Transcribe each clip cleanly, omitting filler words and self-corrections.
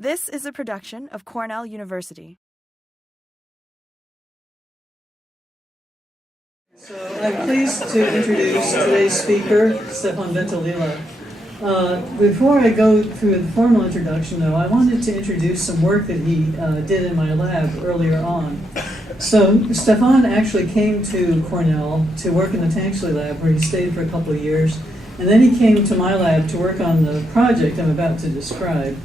This is a production of Cornell University. So I'm pleased to introduce today's speaker, Stephane Bentolila. Before I go through the formal introduction, though, I wanted to introduce some work that he did in my lab earlier on. So Stephane actually came to Cornell to work in the Tanxley lab, where he stayed for a couple of years, and then he came to my lab to work on the project I'm about to describe.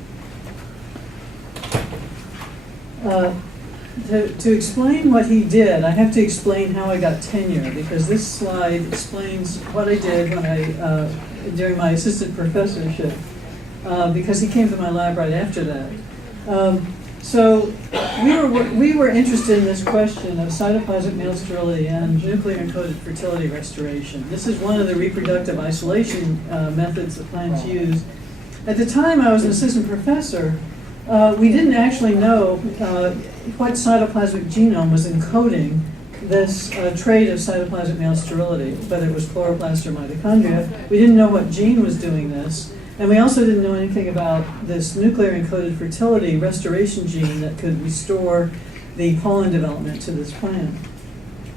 To explain what he did, I have to explain how I got tenure, because this slide explains what I did when during my assistant professorship, because he came to my lab right after that. So we were interested in this question of cytoplasmic male sterility and nuclear-encoded fertility restoration. This is one of the reproductive isolation methods that plants use. At the time I was an assistant professor, we didn't actually know what cytoplasmic genome was encoding this trait of cytoplasmic male sterility, whether it was chloroplast or mitochondria. We didn't know what gene was doing this, and we also didn't know anything about this nuclear-encoded fertility restoration gene that could restore the pollen development to this plant.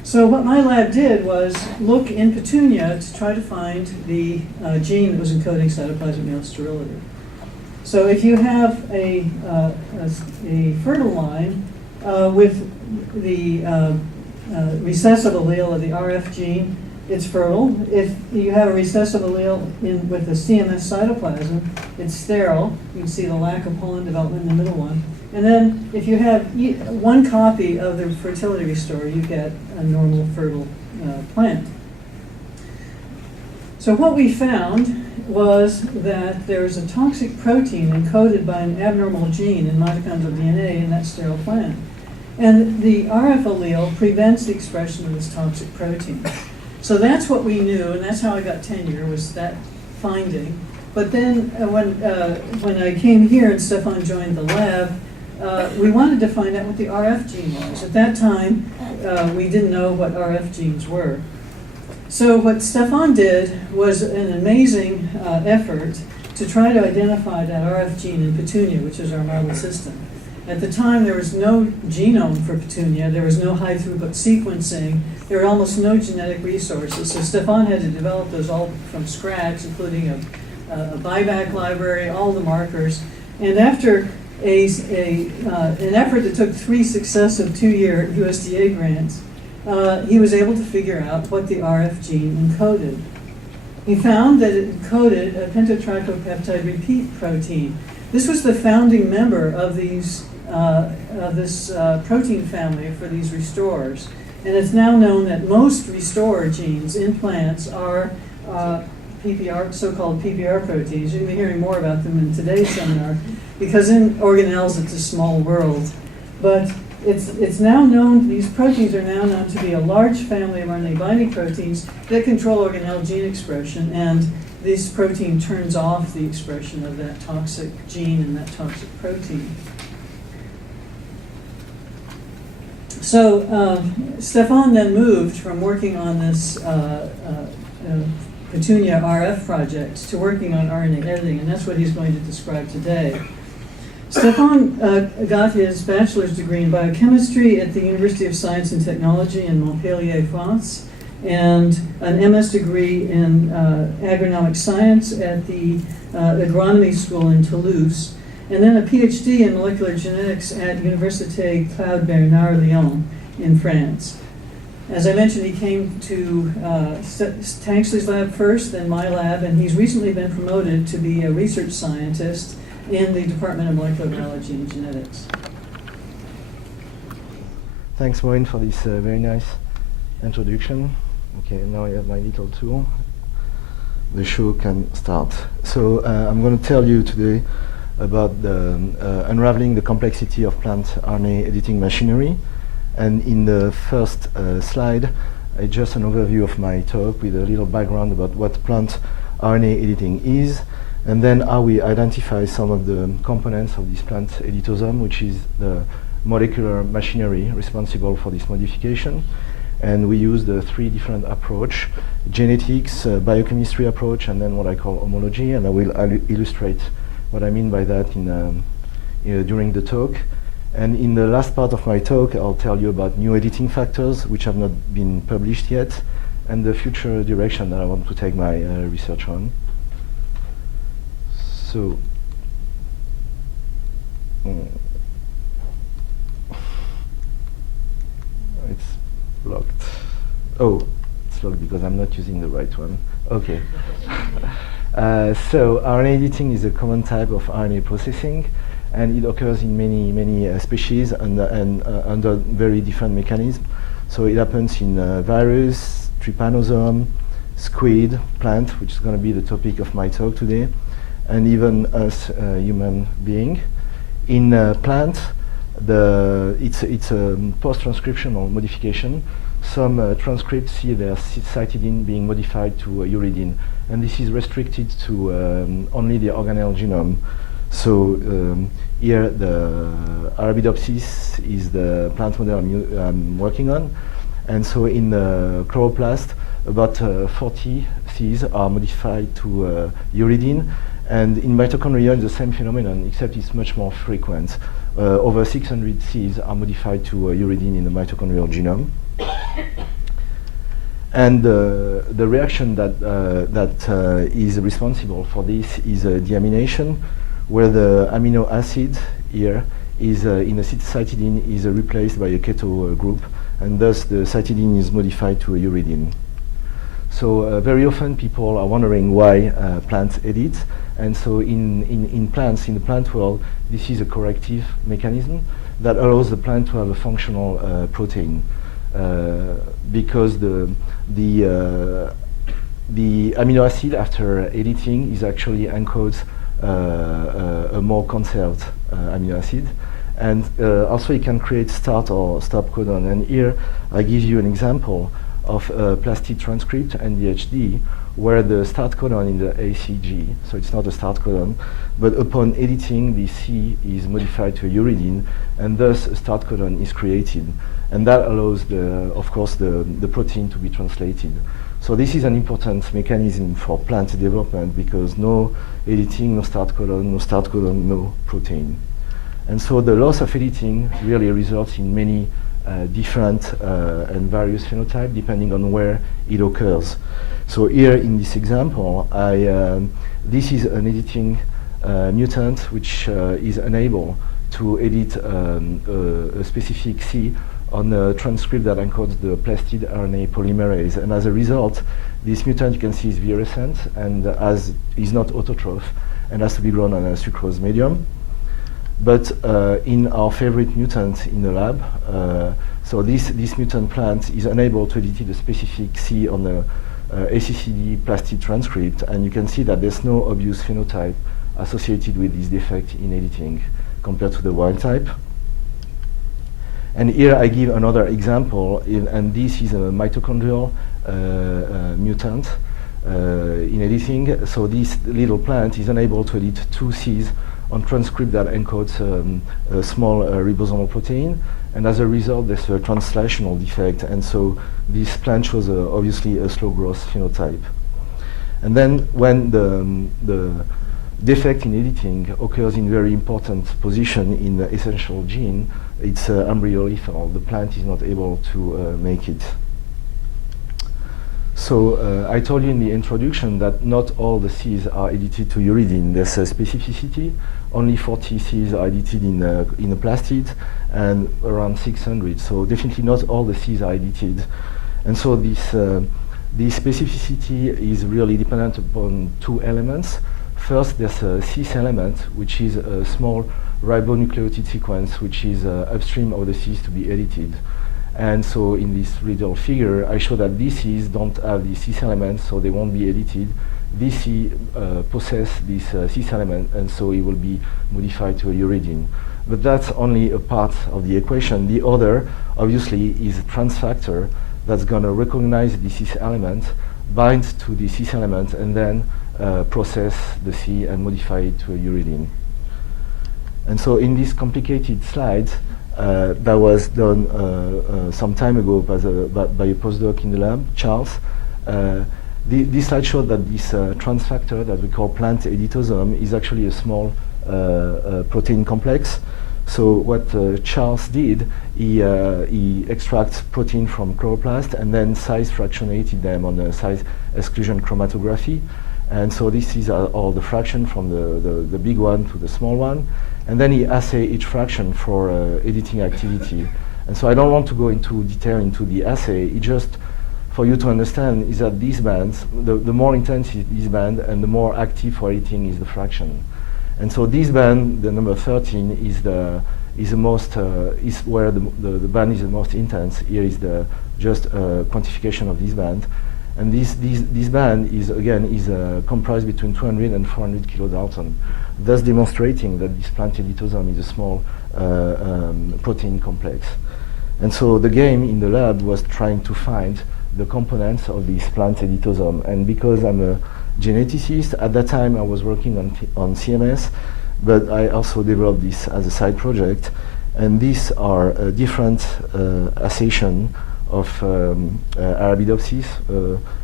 So what my lab did was look in petunia to try to find the gene that was encoding cytoplasmic male sterility. So if you have a fertile line with the recessive allele of the RF gene, it's fertile. If you have a recessive allele with the CMS cytoplasm, it's sterile. You can see the lack of pollen development in the middle one. And then if you have one copy of the fertility restorer, you get a normal fertile plant. So what we found was that there is a toxic protein encoded by an abnormal gene in mitochondrial DNA in that sterile plant. And the RF allele prevents the expression of this toxic protein. So that's what we knew, and that's how I got tenure, was that finding. But then when I came here and Stephane joined the lab, we wanted to find out what the RF gene was. At that time, we didn't know what RF genes were. So what Stephane did was an amazing effort to try to identify that RF gene in petunia, which is our model system. At the time, there was no genome for petunia. There was no high-throughput sequencing. There were almost no genetic resources. So Stephane had to develop those all from scratch, including a buyback library, all the markers. And after an effort that took 3 successive 2-year USDA grants, he was able to figure out what the RF gene encoded. He found that it encoded a pentotrichopeptide repeat protein. This was the founding member of this protein family for these restorers. And it's now known that most restorer genes in plants are PPR, so-called PPR proteins. You'll be hearing more about them in today's seminar, because in organelles it's a small world. But it's now known, these proteins are now known to be a large family of RNA binding proteins that control organelle gene expression, and this protein turns off the expression of that toxic gene and that toxic protein. So Stephane then moved from working on this petunia RF project to working on RNA editing, and that's what he's going to describe today. Stephane got his bachelor's degree in biochemistry at the University of Science and Technology in Montpellier, France, and an MS degree in agronomic science at the agronomy school in Toulouse, and then a PhD in molecular genetics at Université Claude Bernard Lyon in France. As I mentioned, he came to Tanxley's lab first, then my lab, and he's recently been promoted to be a research scientist in the Department of Molecular Biology and Genetics. Thanks, Maureen, for this very nice introduction. Okay, now I have my little tool. The show can start. So I'm going to tell you today about unraveling the complexity of plant RNA editing machinery. And in the first slide, just an overview of my talk with a little background about what plant RNA editing is, and then how we identify some of the components of this plant editosome, which is the molecular machinery responsible for this modification. And we use the 3 different approach: genetics, biochemistry approach, and then what I call homology. And I will illustrate what I mean by that during the talk. And in the last part of my talk, I'll tell you about new editing factors, which have not been published yet, and the future direction that I want to take my research on. So, it's blocked. Oh, it's locked because I'm not using the right one. Okay. So RNA editing is a common type of RNA processing, and it occurs in many species under very different mechanisms. So it happens in virus, trypanosome, squid, plant, which is going to be the topic of my talk today, and even us human being. In plant, it's a post-transcriptional modification. Some transcripts see their cytidine being modified to uridine, and this is restricted to only the organelle genome. So here the Arabidopsis is the plant model I'm working on, and so in the chloroplast about 40 Cs are modified to uridine, and in mitochondria it's the same phenomenon, except it's much more frequent. Over 600 Cs are modified to uridine in the mitochondrial genome. And the reaction that is responsible for this is deamination, where the amino acid here is in the cytidine is replaced by a keto group, and thus the cytidine is modified to a uridine. So very often people are wondering why plants edit, and so in plants, in the plant world, this is a corrective mechanism that allows the plant to have a functional protein. Because the amino acid after editing is actually encodes a more conserved amino acid, and also it can create start or stop codon. And here I give you an example of a plastid transcript NDHD, where the start codon in the ACG, so it's not a start codon, but upon editing the C is modified to a uridine, and thus a start codon is created. And that allows, of course, the protein to be translated. So this is an important mechanism for plant development, because no editing, no start codon, no protein. And so the loss of editing really results in many different and various phenotypes depending on where it occurs. So here in this example, this is an editing mutant which is unable to edit a specific C on a transcript that encodes the plastid RNA polymerase. And as a result, this mutant, you can see, is virescent and is not autotroph and has to be grown on a sucrose medium. But in our favorite mutant in the lab, so this mutant plant is unable to edit the specific C on the ACCD plastid transcript, and you can see that there's no obvious phenotype associated with this defect in editing compared to the wild type. And here I give another example, and this is a mitochondrial mutant in editing. So this little plant is unable to edit 2 Cs on transcript that encodes a small ribosomal protein, and as a result there's a translational defect, and so this plant shows obviously a slow growth phenotype. And then when the defect in editing occurs in very important position in the essential gene, it's embryolethal. The plant is not able to make it. So I told you in the introduction that not all the Cs are edited to uridine. There's a specificity. Only 40 Cs are edited in a plastid, and around 600. So definitely not all the Cs are edited. And so this specificity is really dependent upon 2 elements. First, there's a cis element, which is a small ribonucleotide sequence, which is upstream of the Cs to be edited. And so in this little figure, I show that these Cs don't have the cis element, so they won't be edited. This C possess this cis element, and so it will be modified to a uridine. But that's only a part of the equation. The other, obviously, is a transfactor that's going to recognize the cis element, bind to the cis element, and then process the C and modify it to a uridine. And so in this complicated slide that was done some time ago by a postdoc in the lab, Charles, this slide showed that this transfactor that we call plant editosome is actually a small protein complex. So what Charles did, he extracts protein from chloroplast and then size fractionated them on a size exclusion chromatography. And so this is all the fraction from the big one to the small one. And then he assay each fraction for editing activity. And so I don't want to go into detail into the assay. It just, for you to understand, is that these bands, the more intense is this band and the more active for editing is the fraction. And so this band, the number 13, is the most is where the band is the most intense. Here is the just quantification of this band, and this band is again comprised between 200 and 400 kilodalton, thus demonstrating that this plant editosome is a small protein complex. And so the game in the lab was trying to find the components of this plant editosome, and because I'm a geneticist, at that time I was working on CMS, but I also developed this as a side project, and these are different association of Arabidopsis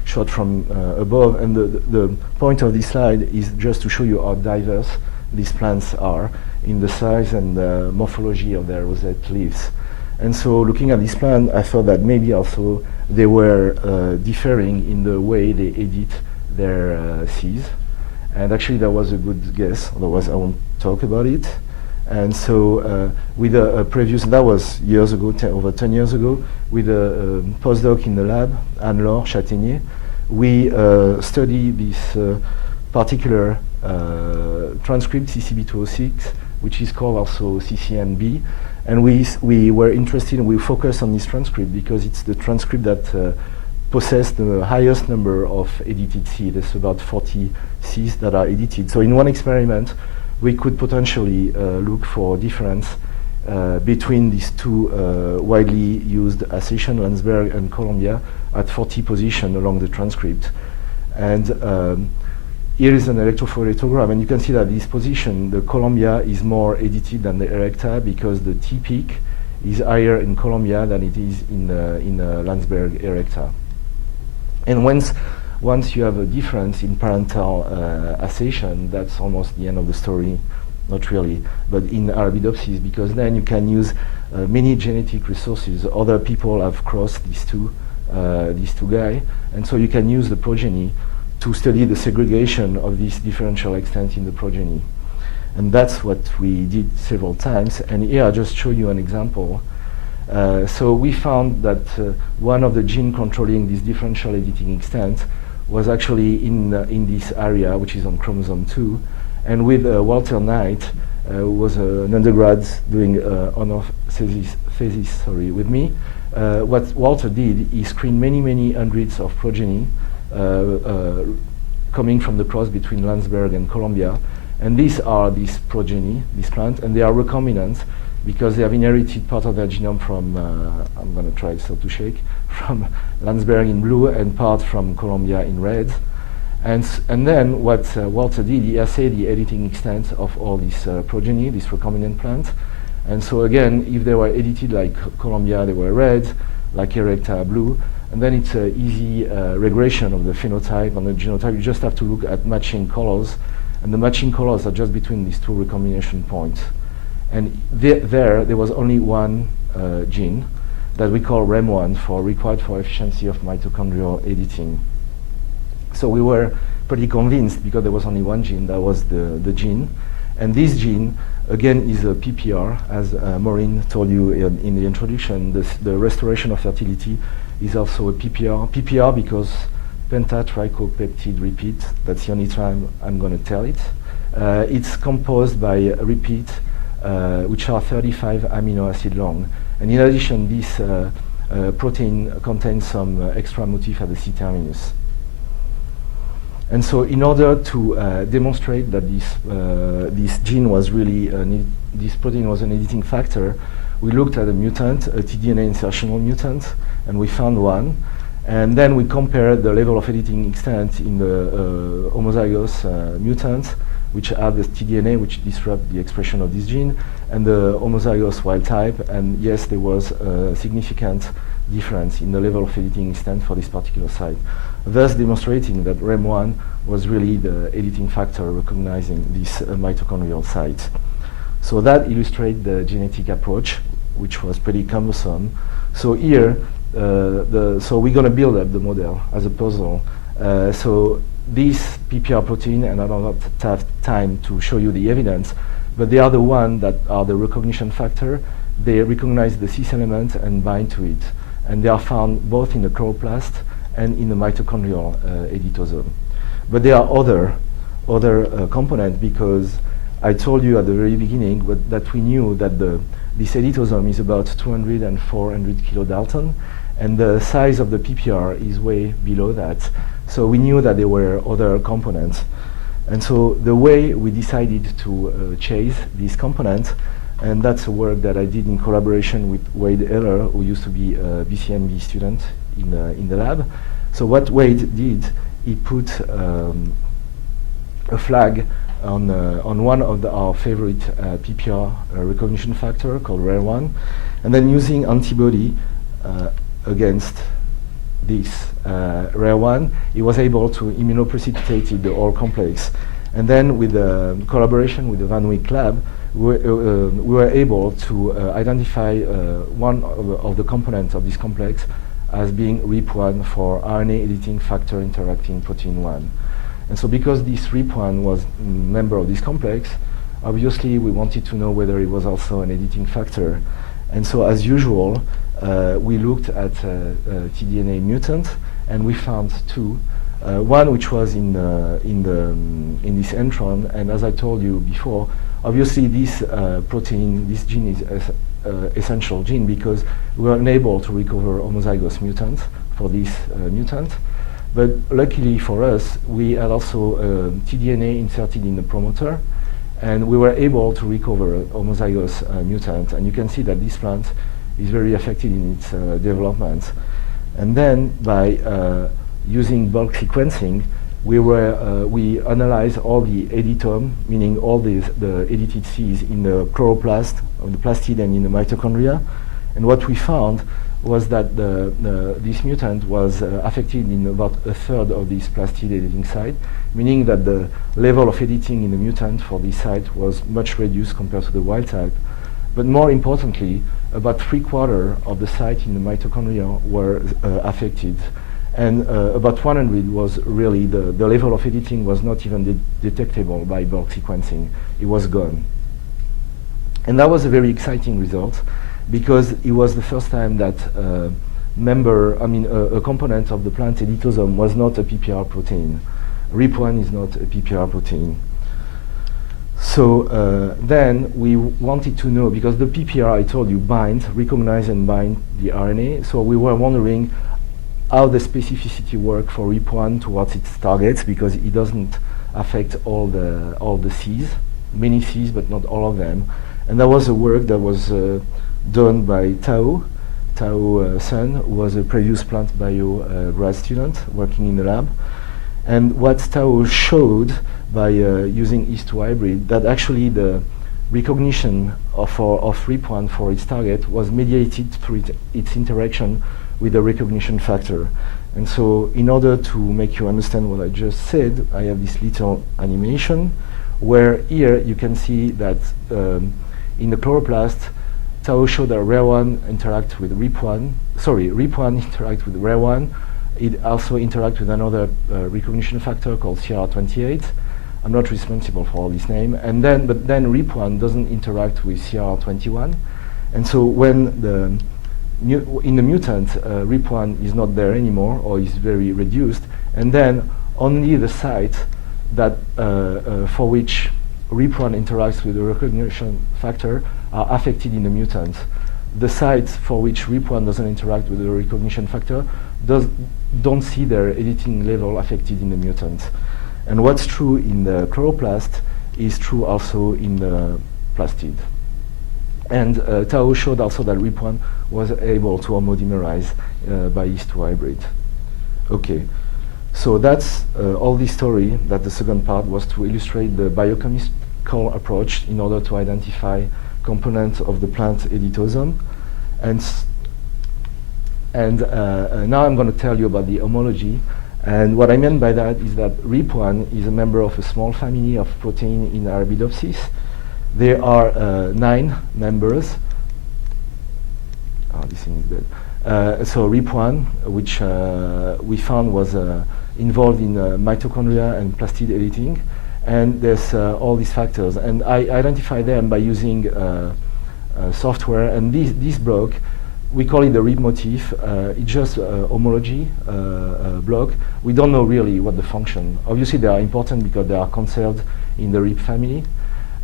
shot from above, and the point of this slide is just to show you how diverse these plants are in the size and the morphology of their rosette leaves. And so looking at this plant, I thought that maybe also they were differing in the way they edit their seeds. And actually that was a good guess, otherwise I won't talk about it. And so with a previous, that was years ago, over 10 years ago, with a postdoc in the lab, Anne-Laure Châtaignier, we studied this particular transcript CCB206, which is called also CCNB. And we were interested, and we focused on this transcript because it's the transcript that possessed the highest number of edited seeds. There's about 40 seeds that are edited. So in one experiment, we could potentially look for difference between these two widely used accession, Landsberg and Columbia, at 40 positions along the transcript. And here is an electrophotogram, and you can see that this position, the Columbia, is more edited than the Erecta because the T peak is higher in Columbia than it is in Landsberg Erecta. And once you have a difference in parental accession, that's almost the end of the story. Not really, but in Arabidopsis, because then you can use many genetic resources. Other people have crossed these two guys, and so you can use the progeny to study the segregation of this differential extent in the progeny. And that's what we did several times. And here I just show you an example. So we found that one of the genes controlling this differential editing extent was actually in this area, which is on chromosome 2. And with Walter Knight, who was an undergrad doing on-off thesis with me, what Walter did, he screened many hundreds of progeny coming from the cross between Landsberg and Columbia. And these are these progeny, this plant, and they are recombinant because they have inherited part of their genome from, I'm going to try so to shake, from Landsberg in blue and part from Columbia in red. And then what Walter did, he assayed the editing extent of all this progeny, this recombinant plant. And so again, if they were edited like Columbia, they were red, like Erecta, blue. And then it's an easy regression of the phenotype and the genotype. You just have to look at matching colors. And the matching colors are just between these two recombination points. And there was only one gene that we call REM1 required for efficiency of mitochondrial editing. So we were pretty convinced because there was only one gene, that was the gene. And this gene, again, is a PPR, as Maureen told you in the introduction. The restoration of fertility is also a PPR. PPR because pentatrichopeptide repeat. That's the only time I'm going to tell it. It's composed by a repeat, which are 35 amino acid long. And in addition, this protein contains some extra motif at the C-terminus. And so in order to demonstrate that this gene was really, this protein was an editing factor, we looked at a mutant, a tDNA insertional mutant, and we found one. And then we compared the level of editing extent in the homozygous mutant which had the tDNA, which disrupt the expression of this gene, and the homozygous wild type. And yes, there was a significant difference in the level of editing extent for this particular site, thus demonstrating that REM1 was really the editing factor recognizing this mitochondrial site. So that illustrates the genetic approach, which was pretty cumbersome. So here, so we're going to build up the model as a puzzle. So this PPR protein, and I don't have time to show you the evidence, but they are the ones that are the recognition factor. They recognize the cis element and bind to it. And they are found both in the chloroplast and in the mitochondrial editosome. But there are other components, because I told you at the very beginning that we knew that this editosome is about 200 and 400 kilodalton, and the size of the PPR is way below that. So we knew that there were other components. And so the way we decided to chase these components, and that's a work that I did in collaboration with Wade Eller, who used to be a BCMB student in the lab. So what Wade did, he put a flag on one of our favorite PPR recognition factor called RARE1, and then using antibody against this RARE1, he was able to immunoprecipitate the whole complex. And then with the collaboration with the Van Wyck lab, we were able to identify one of the components of this complex as being RIP1 for RNA editing factor interacting protein 1. And so because this RIP1 was a member of this complex, obviously we wanted to know whether it was also an editing factor. And so as usual, we looked at tDNA mutant, and we found two. One which was in this intron, and as I told you before, obviously this protein, this gene is essential gene because we were unable to recover homozygous mutants for this mutant. But luckily for us, we had also tDNA inserted in the promoter, and we were able to recover homozygous mutant. And you can see that this plant is very affected in its development. And then by using bulk sequencing, we analyzed all the editome, meaning all the edited Cs in the chloroplast, of the plastid, and in the mitochondria. And what we found was that this mutant was affected in about a third of this plastid editing site, meaning that the level of editing in the mutant for this site was much reduced compared to the wild type. But more importantly, about 3/4 of the site in the mitochondria were affected. And about 100 was really, the level of editing was not even detectable by bulk sequencing. It was gone. And that was a very exciting result, because it was the first time that a component of the plant editosome was not a PPR protein. RIP1 is not a PPR protein. So then we wanted to know, because the PPR, I told you, recognize and bind the RNA. So we were wondering how the specificity work for RIP1 towards its targets, because it doesn't affect all the Cs, many Cs, but not all of them. And that was a work that was done by Tao Sun, who was a previous plant bio grad student working in the lab. And what Tao showed by using His2 hybrid, that actually the recognition of RIP1 for its target was mediated through its interaction with the recognition factor. And so in order to make you understand what I just said, I have this little animation where here you can see that in the chloroplast, Tao showed that RARE1 interacts with RIP1. Sorry, RIP1 interacts with RARE1. It also interacts with another recognition factor called CR28. I'm not responsible for all this name. But then RIP1 doesn't interact with CR21. And so when in the mutant, RIP1 is not there anymore, or is very reduced, and then only the site that for which RIP1 interacts with the recognition factor are affected in the mutant. The sites for which RIP1 doesn't interact with the recognition factor don't see their editing level affected in the mutant. And what's true in the chloroplast is true also in the plastid. And Tao showed also that RIP1 was able to homodimerize by His2 hybrid. Okay, So that's all this story, that the second part was to illustrate the biochemical approach in order to identify components of the plant editosome. And now I'm going to tell you about the homology. And what I mean by that is that RIP1 is a member of a small family of protein in Arabidopsis. There are 9 members. Oh, this thing is dead. So RIP1, which we found was involved in mitochondria and plastid editing. And there's all these factors. And I identify them by using software. And this block, we call it the RIP motif. It's just homology block. We don't know really what the function. Obviously, they are important because they are conserved in the RIP family.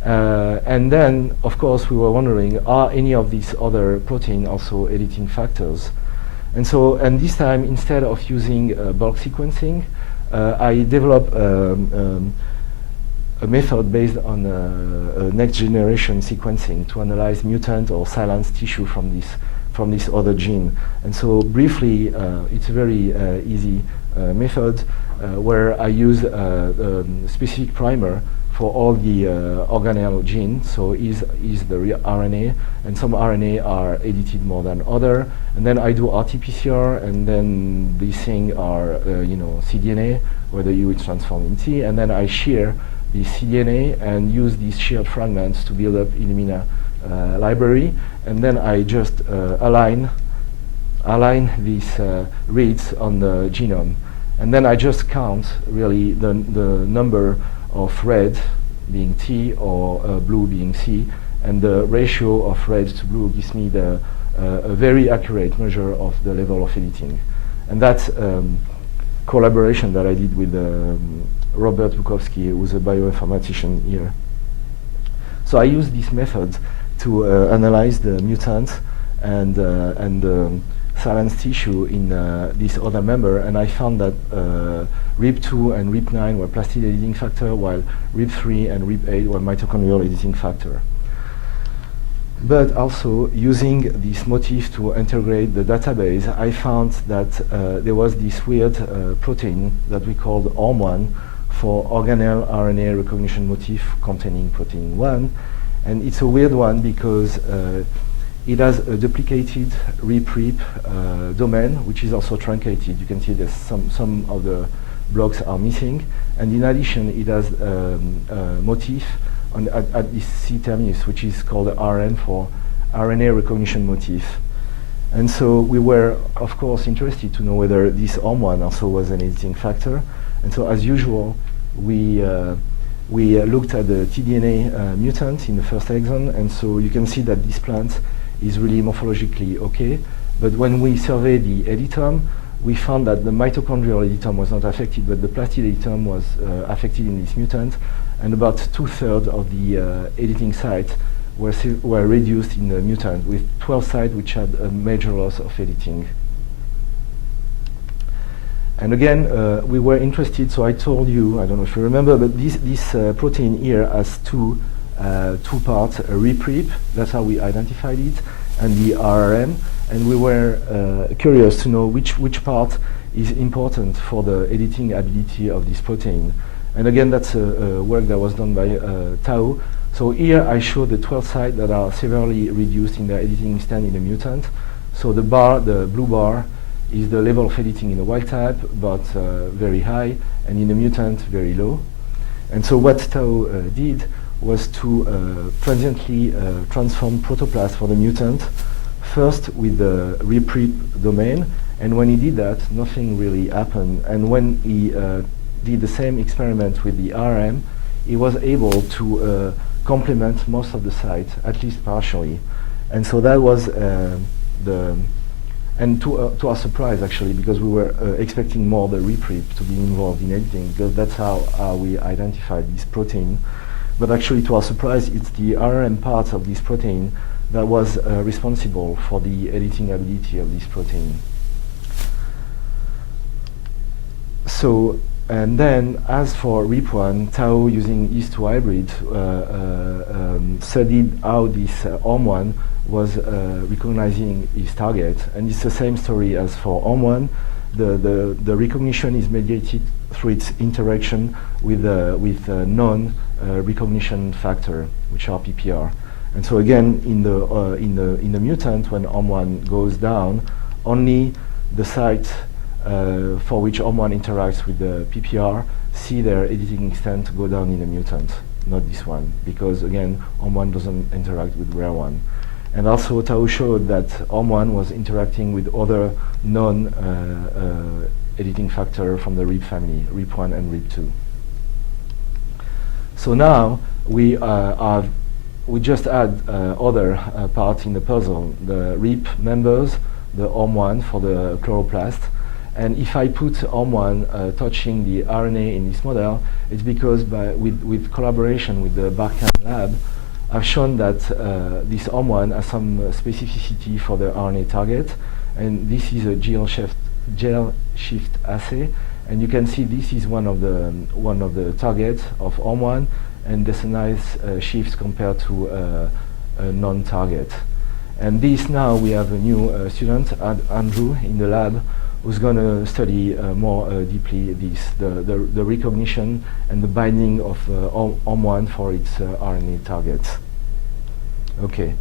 And then, of course, we were wondering, are any of these other proteins also editing factors? And so, and this time, instead of using bulk sequencing, I developed a method based on next generation sequencing to analyze mutant or silenced tissue from this other gene. And so briefly, it's a very easy method where I use a specific primer for all the organelle genes. So is the RNA, and some RNA are edited more than other. And then I do RT-PCR, and then these things are cDNA, where the U is transformed in T, and then I shear the cDNA and use these sheared fragments to build up Illumina library, and then I just align these reads on the genome, and then I just count really the number of red being T or blue being C, and the ratio of red to blue gives me a very accurate measure of the level of editing. And that's collaboration that I did with Robert Bukowski, who's a bioinformatician here. So I use this method to analyze the mutants and silenced tissue in this other member, and I found that RIP2 and RIP9 were plastid editing factor, while RIP3 and RIP8 were mitochondrial editing factor. But also, using this motif to integrate the database, I found that there was this weird protein that we called ORM1 for organelle RNA recognition motif containing protein 1. And it's a weird one because it has a duplicated RIP-RIP domain, which is also truncated. You can see that some of the blocks are missing. And in addition, it has a motif at this C terminus, which is called RN for RNA recognition motif. And so we were, of course, interested to know whether this ORM1 also was an editing factor. And so, as usual, we looked at the tDNA mutant in the first exon, and so you can see that this plant is really morphologically okay. But when we surveyed the editome, we found that the mitochondrial editome was not affected, but the plastid editome was affected in this mutant, and about 2/3 of the editing sites were reduced in the mutant, with 12 sites which had a major loss of editing. And again, we were interested, so I told you, I don't know if you remember, but this protein here has two parts, a RIP-RIP, that's how we identified it, and the RRM, and we were curious to know which part is important for the editing ability of this protein. And again, that's work that was done by Tao. So here I show the 12 sites that are severely reduced in their editing extent in the mutant. So the blue bar, is the level of editing in the wild type, but very high, and in the mutant, very low. And so what Tao did was to transiently transform protoplasm for the mutant, first with the RIP-RIP domain, and when he did that, nothing really happened. And when he did the same experiment with the RM, he was able to complement most of the sites, at least partially. And so that was and to our surprise, actually, because we were expecting more the RIP-RIP to be involved in editing, because that's how we identified this protein. But actually, to our surprise, it's the RNA part of this protein that was responsible for the editing ability of this protein. So, and then as for RIP1, Tao, using his two hybrids, studied how this ORM1 was recognizing his target. And it's the same story as for ORM1. the recognition is mediated through its interaction with non-recognition factor, which are PPR. And so again, in the mutant, when OM1 goes down, only the site for which OM1 interacts with the PPR see their editing extent go down in the mutant, not this one, because again, OM1 doesn't interact with RARE1. And also, Tao showed that OM1 was interacting with other non-editing factor from the RIP family, RIP1 and RIP2. So now we just add other parts in the puzzle, the RIP members, the OM1 for the chloroplast. And if I put OM1 touching the RNA in this model, it's because with collaboration with the Barkham lab, I've shown that this OM1 has some specificity for the RNA target. And this is a gel shift assay. And you can see this is one of the targets of OM1, and there's a nice shift compared to a non-target. And this now we have a new student, Andrew, in the lab, who's going to study more deeply the recognition and the binding of OM1 for its RNA targets. Okay,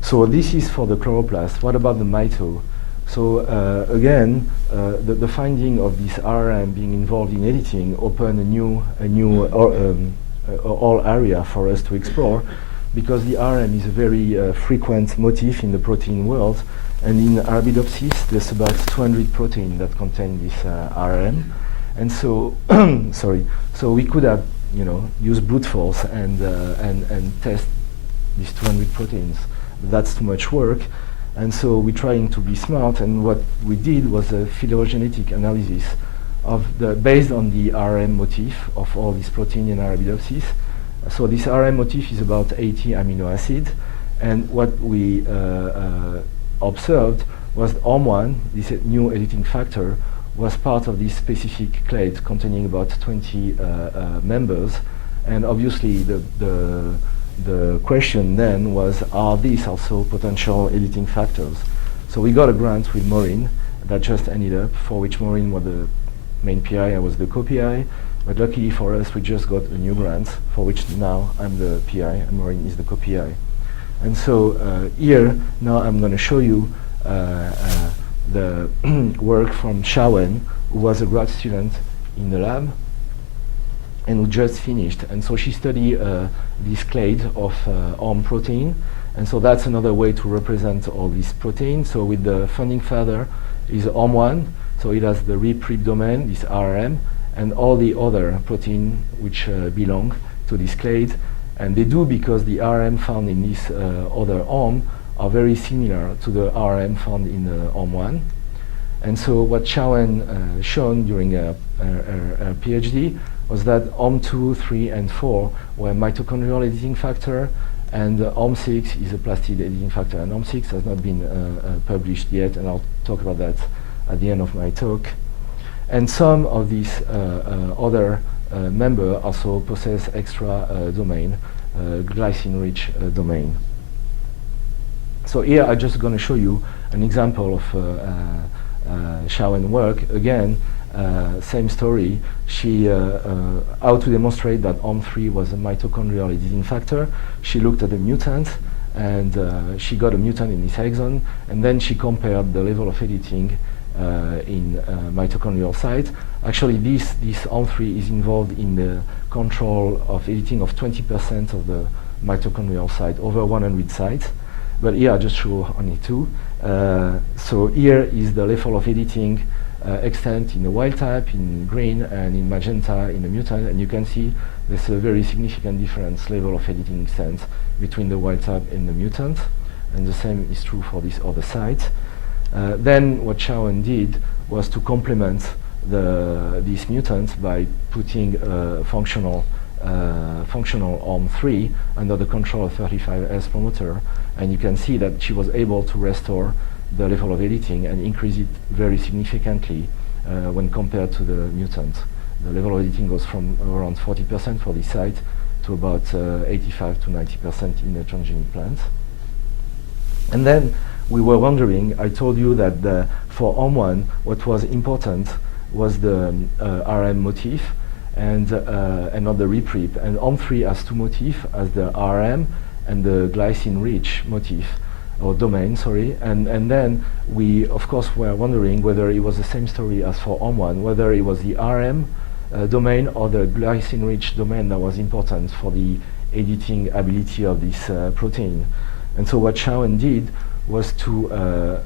so this is for the chloroplast. What about the mito? So again, the finding of this RRM being involved in editing opened a new whole area for us to explore, because the RRM is a very frequent motif in the protein world. And in Arabidopsis, there's about 200 proteins that contain this RRM. And so, so we could have, use brute force and test these 200 proteins. But that's too much work. And so we're trying to be smart. And what we did was a phylogenetic analysis based on the RRM motif of all these proteins in Arabidopsis. So this RRM motif is about 80 amino acids. And what we observed was OM1, this new editing factor, was part of this specific clade containing about 20 members. And obviously the question then was, are these also potential editing factors? So we got a grant with Maureen that just ended up, for which Maureen was the main PI, I was the co-PI. But luckily for us, we just got a new grant, for which now I'm the PI and Maureen is the co-PI. And so here, now I'm going to show you the work from Shawen, who was a grad student in the lab and who just finished. And so she studied this clade of OM protein. And so that's another way to represent all these proteins. So with the funding father is OM1, so it has the RIP domain, this RRM, and all the other proteins which belong to this clade. And they do because the RRM found in this other OM are very similar to the RRM found in OM1. And so what Shawen shown during her PhD was that OM2, 3, and 4 were mitochondrial editing factor, and OM6 is a plastid editing factor. And OM6 has not been published yet, and I'll talk about that at the end of my talk. And some of these other members also possess extra domain, glycine-rich domain. So here I'm just going to show you an example of Shawen work. Again, same story. She how to demonstrate that OM3 was a mitochondrial editing factor. She looked at the mutant, and she got a mutant in this exon, and then she compared the level of editing in mitochondrial site. Actually, this OM3 is involved in the control of editing of 20% of the mitochondrial site, over 100 sites. But here I just show only 2. So here is the level of editing extent in the wild type, in green, and in magenta in the mutant. And you can see there's a very significant difference level of editing extent between the wild type and the mutant. And the same is true for this other site. Then what Shawen did was to complement these mutants by putting functional OM3 under the control of 35S promoter, and you can see that she was able to restore the level of editing and increase it very significantly when compared to the mutant. The level of editing goes from around 40% for this site to about 85 to 90% in the transgenic plant. And then we were wondering, I told you that for ORM1, what was important was the RM motif and not the reprep. And ORM3 has two motifs, as the RM and the glycine-rich motif, or domain, sorry. And then we, of course, were wondering whether it was the same story as for ORM1, whether it was the RM domain or the glycine-rich domain that was important for the editing ability of this protein. And so what Sharon did was to,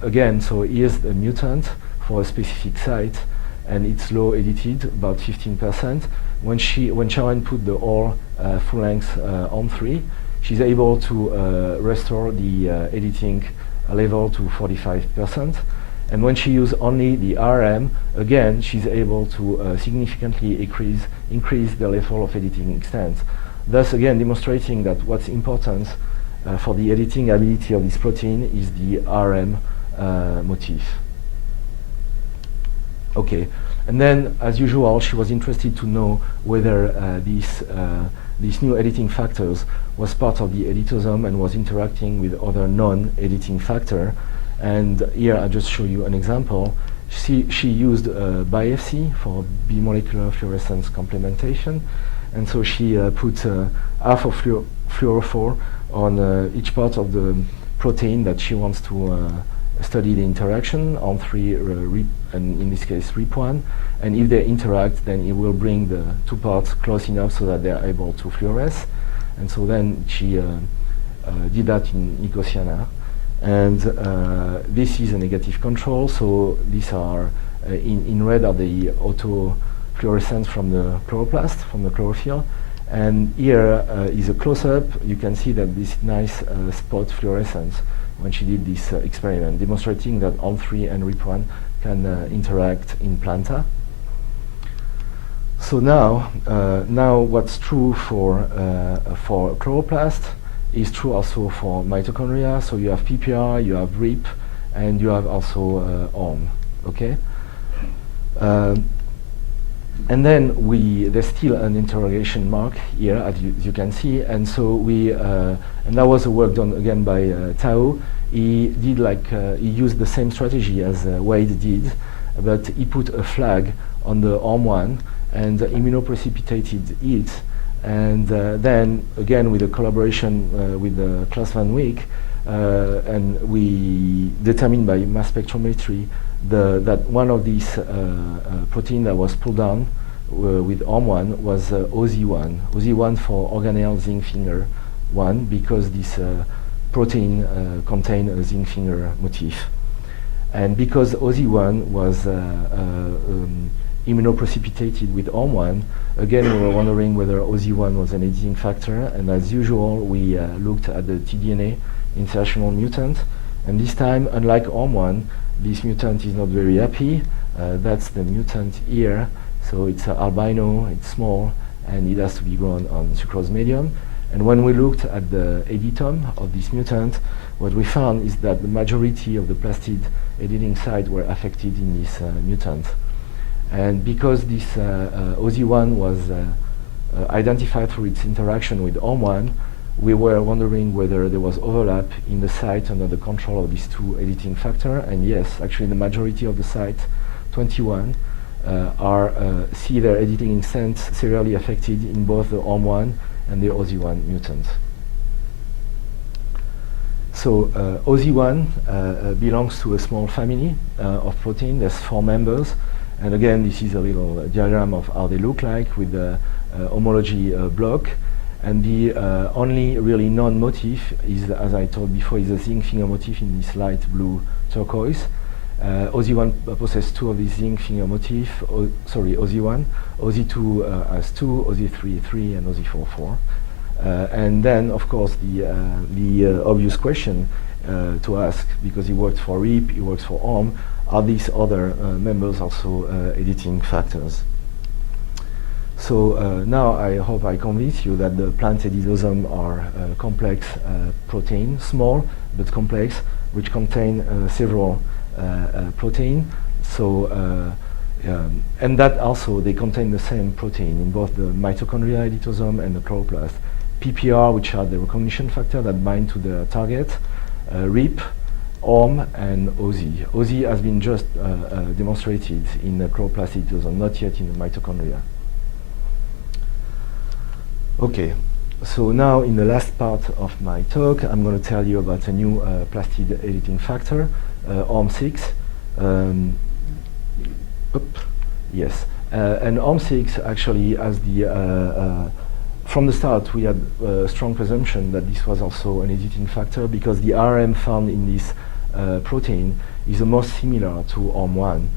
again, so here's the mutant for a specific site, and it's low edited, about 15%. When Sharon put the whole full-length ORM3, she's able to restore the editing level to 45%. And when she used only the RM, again, she's able to significantly increase the level of editing extent. Thus, again, demonstrating that what's important for the editing ability of this protein is the RM motif. Okay, and then, as usual, she was interested to know whether these new editing factors was part of the editosome and was interacting with other non-editing factor. And here I just show you an example. She used biopsy for bimolecular fluorescence complementation, and so she put half of fluorophore on each part of the protein that she wants to study the interaction on and in this case RIP1, and if they interact, then it will bring the two parts close enough so that they are able to fluoresce. And so then she did that in ecocyanar. And this is a negative control, so these are, in red are the autofluorescence from the chloroplast, from the chlorophyll. And here is a close-up. You can see that this nice spot fluorescence when she did this experiment, demonstrating that ORM3 and RIP1 can interact in planta. So now what's true for chloroplast is true also for mitochondria. So you have PPR, you have RIP, and you have also ORM. Okay. And then there's still an interrogation mark here, as you can see. And so and that was a work done again by Tao. He did he used the same strategy as Wade did, but he put a flag on the ORM1 and immunoprecipitated it. And then again with a collaboration with Klaas van Wyk, and we determined by mass spectrometry that one of these protein that was pulled down with ORM1 was OZ1. OZ1 for organelle zinc finger 1, because this protein contained a zinc finger motif. And because OZ1 was immunoprecipitated with ORM1, again we were wondering whether OZ1 was an editing factor, and as usual we looked at the tDNA insertional mutant, and this time, unlike ORM1, this mutant is not very happy. That's the mutant here, so it's albino, it's small, and it has to be grown on sucrose medium. And when we looked at the editome of this mutant, what we found is that the majority of the plastid editing sites were affected in this mutant. And because this OZ1 was identified through its interaction with ORM1, we were wondering whether there was overlap in the site under the control of these two editing factors. And yes, actually the majority of the site, 21, see their editing extent severely affected in both the ORM1 and the OZ1 mutant. So OZ1 belongs to a small family of protein. There's 4 members. And again, this is a little diagram of how they look like with the homology block. And the only really non-motif is, as I told before, is a zinc finger motif in this light blue turquoise. OZ1 possesses 2 of these zinc finger motifs. OZ1. OZ2 has 2, OZ3 3, and OZ4 4. And then, of course, the obvious question to ask, because he worked for RIP, he works for ORM, are these other members also editing factors? So now I hope I convince you that the plant editosome are complex protein, small but complex, which contain several protein. So and that also they contain the same protein in both the mitochondria editosome and the chloroplast. PPR, which are the recognition factor that bind to the target, RIP, ORM and OZ. OZ has been just demonstrated in the chloroplast editosome, not yet in the mitochondria. Okay, so now in the last part of my talk, I'm going to tell you about a new plastid editing factor, ORM6. Yes, and ORM6 actually has the from the start, we had a strong presumption that this was also an editing factor because the RM found in this protein is the most similar to ORM1.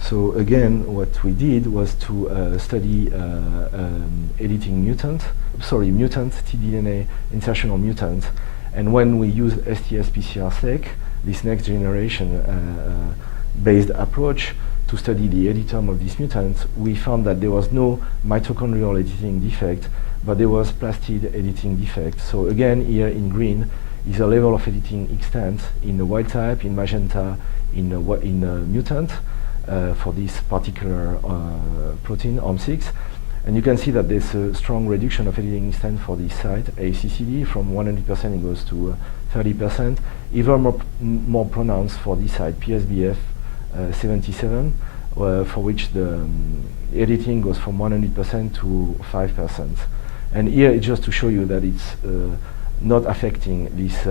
So again, what we did was to study editing mutant, tDNA, insertional mutant, and when we used STS-PCR-seq, this next generation based approach to study the editome of this mutant, we found that there was no mitochondrial editing defect, but there was plastid editing defect. So again, here in green is a level of editing extent in the wild type, in magenta, in the mutant for this particular protein, ORM6. And you can see that there's a strong reduction of editing extent for this site, ACCD, from 100% it goes to 30%, even more pronounced for this site, PSBF 77, for which the editing goes from 100% to 5%. And here it's just to show you that it's not affecting this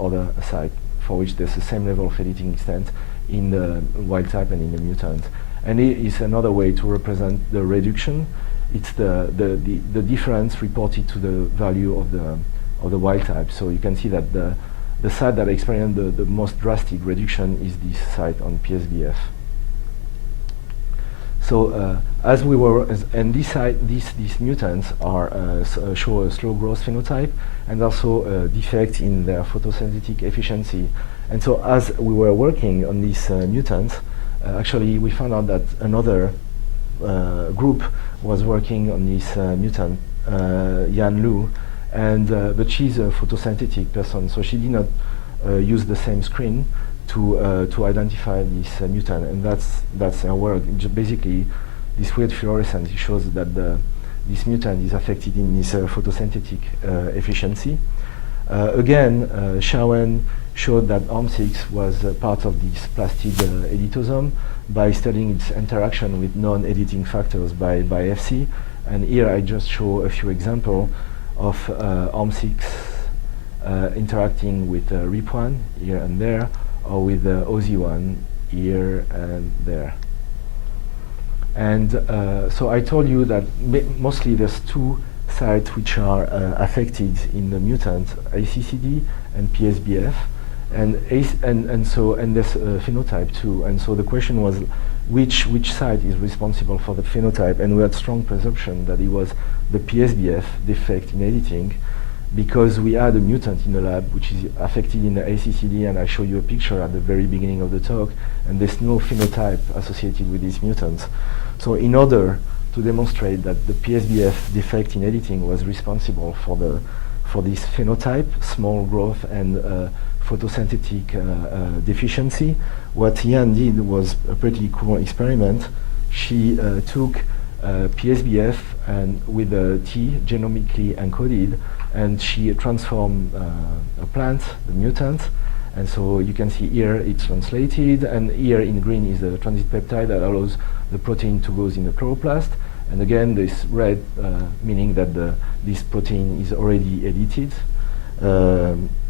other site, for which there's the same level of editing extent in the wild type and in the mutant. And it is another way to represent the reduction. It's the difference reported to the value of the wild type. So you can see that the site that experienced the most drastic reduction is this site on PSBF. So as we were, and these mutants are show a slow growth phenotype and also a defect in their photosynthetic efficiency. And so as we were working on these mutants, actually we found out that another group was working on this mutant, Yan Lu, and but she's a photosynthetic person, so she did not use the same screen to identify this mutant, and that's her work. Basically, this weird fluorescence shows that this mutant is affected in this photosynthetic efficiency. Again, Shawen showed that ORM6 was part of this plastid editosome by studying its interaction with non-editing factors by FC. And here I just show a few examples of ORM6 interacting with RIP1 here and there, or with OZ1 here and there. And so I told you that mostly there's two sites which are affected in the mutant, ACCD and PSBF, and there's a phenotype too. And so the question was, which site is responsible for the phenotype? And we had strong presumption that it was the PSBF defect in editing, because we had a mutant in the lab which is affected in the ACCD, and I show you a picture at the very beginning of the talk, and there's no phenotype associated with these mutants. So in order to demonstrate that the PSBF defect in editing was responsible for this phenotype, small growth and photosynthetic deficiency, what Yan did was a pretty cool experiment. She took PSBF and with a T genomically encoded, and she transformed a plant, the mutant, and so you can see here it's translated, and here in green is the transit peptide that allows the protein to go in the chloroplast, and again this red meaning that this protein is already edited.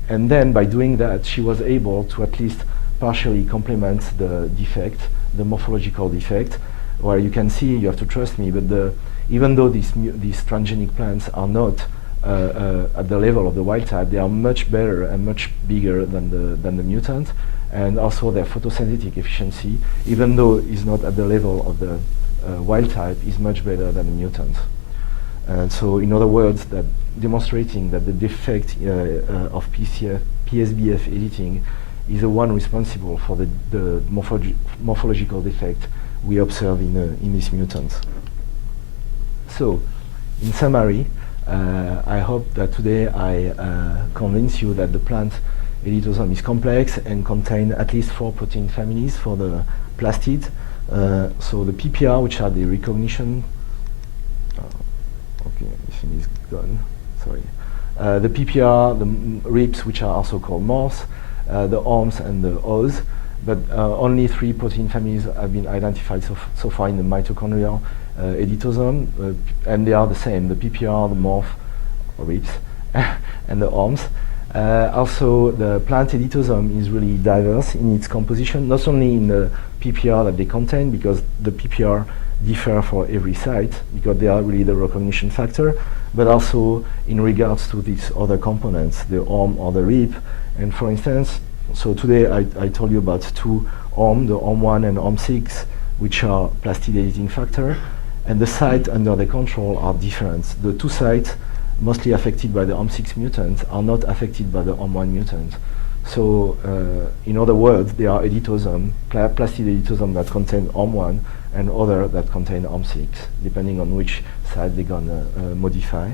And then by doing that, she was able to at least partially complement the defect, the morphological defect, where you can see, you have to trust me, but even though these transgenic plants are not at the level of the wild type, they are much better and much bigger than the mutant, and also their photosynthetic efficiency, even though it's not at the level of the wild type, is much better than the mutant. And so, in other words, that demonstrating that the defect of PSBF editing is the one responsible for the morphological defect we observe in these mutants. So, in summary, I hope that today I convince you that the plant editosome is complex and contains at least 4 protein families for the plastid. So the PPR, which are the recognition, okay, this thing is gone, sorry. The PPR, the RIPs, which are also called MORS, the ORMs and the O's, but only 3 protein families have been identified so far in the mitochondrial editosome, and they are the same, the PPR, the morph, or RIPS, and the ORMs. Also, the plant editosome is really diverse in its composition, not only in the PPR that they contain, because the PPR differ for every site, because they are really the recognition factor, but also in regards to these other components, the ORM or the RIP. And for instance, so today I told you about 2 ORM, the ORM1 and ORM6, which are plastid editing factor, and the sites under the control are different. The 2 sites mostly affected by the ORM6 mutant are not affected by the ORM1 mutant. So in other words, they are editosome, plastid editosome that contain ORM1 and other that contain ORM6, depending on which site they're gonna modify.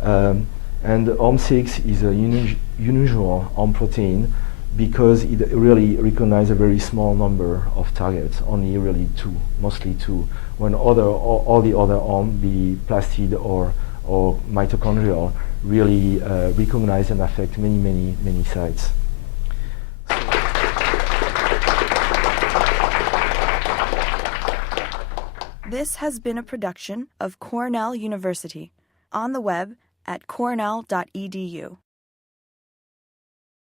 And ORM6 is a unusual ORM protein because it really recognizes a very small number of targets, only really 2, mostly 2, when all the other ORM, be plastid or mitochondrial, really recognize and affect many sites. This has been a production of Cornell University, on the web at cornell.edu.